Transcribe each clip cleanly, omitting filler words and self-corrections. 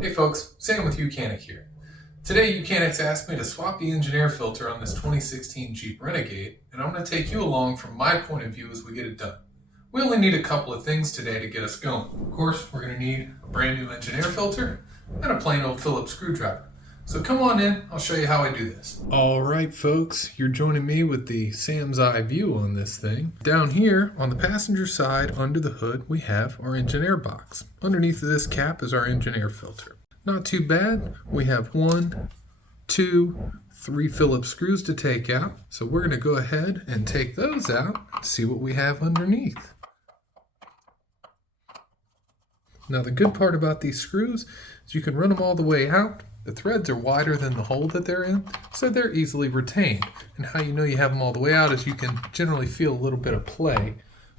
Hey folks, Sam with Ucanic here. Today Ucanic's asked me to swap the engine air filter on this 2016 Jeep Renegade, and I'm going to take you along from my point of view as we get it done. We only need a couple of things today to get us going. Of course, we're going to need a brand new engine air filter and a plain old Phillips screwdriver. So come on in, I'll show you how I do this. Alright folks, you're joining me with the Sam's eye view on this thing. Down here on the passenger side under the hood we have our engine air box. Underneath of this cap is our engine air filter. Not too bad. We have 1, 2, 3 Phillips screws to take out. So we're going to go ahead and take those out and see what we have underneath. Now the good part about these screws is you can run them all the way out. The threads are wider than the hole that they're in, so they're easily retained. And how you know you have them all the way out is you can generally feel a little bit of play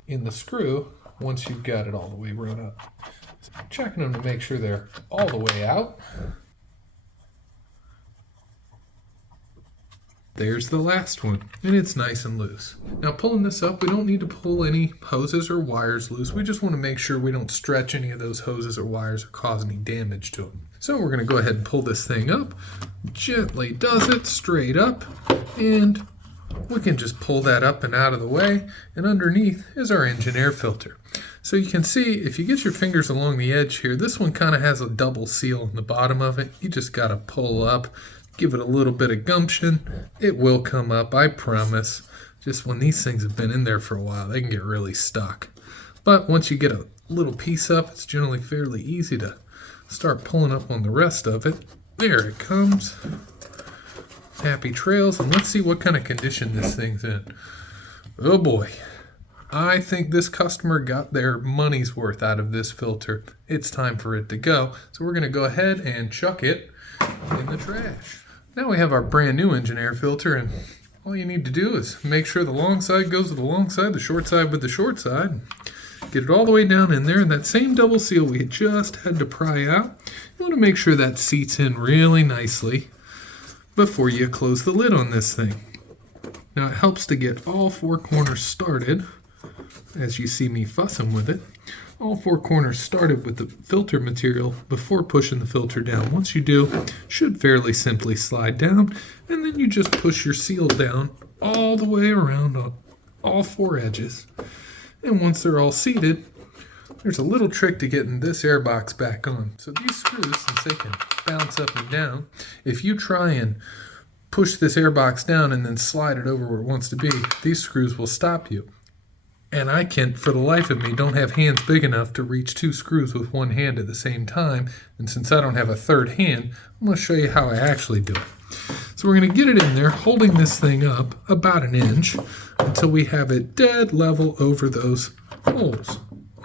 in the screw once you've got it all the way run up. So checking them to make sure they're all the way out. There's the last one, and it's nice and loose. Now pulling this up, we don't need to pull any hoses or wires loose. We just want to make sure we don't stretch any of those hoses or wires or cause any damage to them. So we're going to go ahead and pull this thing up. Gently does it straight up, and we can just pull that up and out of the way, and underneath is our engine air filter. So you can see if you get your fingers along the edge here, this one kind of has a double seal in the bottom of it. You just got to pull up. Give it a little bit of gumption. It will come up, I promise. Just when these things have been in there for a while, they can get really stuck. But once you get a little piece up, it's generally fairly easy to start pulling up on the rest of it. There it comes. Happy trails. And let's see what kind of condition this thing's in. Oh boy. I think this customer got their money's worth out of this filter. It's time for it to go. So we're going to go ahead and chuck it in the trash. Now we have our brand new engine air filter, and all you need to do is make sure the long side goes with the long side, the short side with the short side. Get it all the way down in there, and that same double seal we just had to pry out, you want to make sure that seats in really nicely before you close the lid on this thing. Now it helps to get all 4 corners started, as you see me fussing with it. All 4 corners started with the filter material before pushing the filter down. Once you do, it should fairly simply slide down, and then you just push your seal down all the way around on all 4 edges. And once they're all seated, there's a little trick to getting this air box back on. So these screws, since they can bounce up and down, if you try and push this air box down and then slide it over where it wants to be, these screws will stop you. And I can, for the life of me, don't have hands big enough to reach 2 screws with one hand at the same time. And since I don't have a third hand, I'm going to show you how I actually do it. So we're going to get it in there, holding this thing up about 1 inch until we have it dead level over those holes,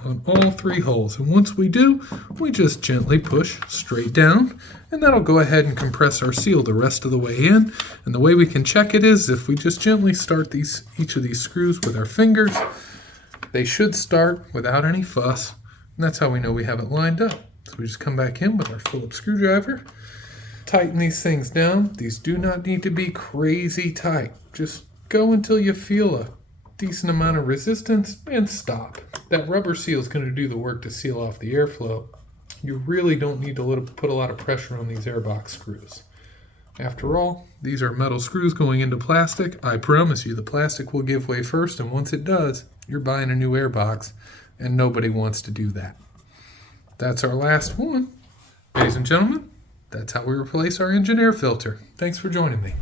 on all 3 holes. And once we do, we just gently push straight down, and that'll go ahead and compress our seal the rest of the way in. And the way we can check it is if we just gently start each of these screws with our fingers. They should start without any fuss, and that's how we know we have it lined up. So we just come back in with our Phillips screwdriver, tighten these things down. These do not need to be crazy tight. Just go until you feel a decent amount of resistance and stop. That rubber seal is going to do the work to seal off the airflow. You really don't need to put a lot of pressure on these airbox screws. After all, these are metal screws going into plastic. I promise you the plastic will give way first, and once it does, you're buying a new airbox, and nobody wants to do that. That's our last one. Ladies and gentlemen, that's how we replace our engine air filter. Thanks for joining me.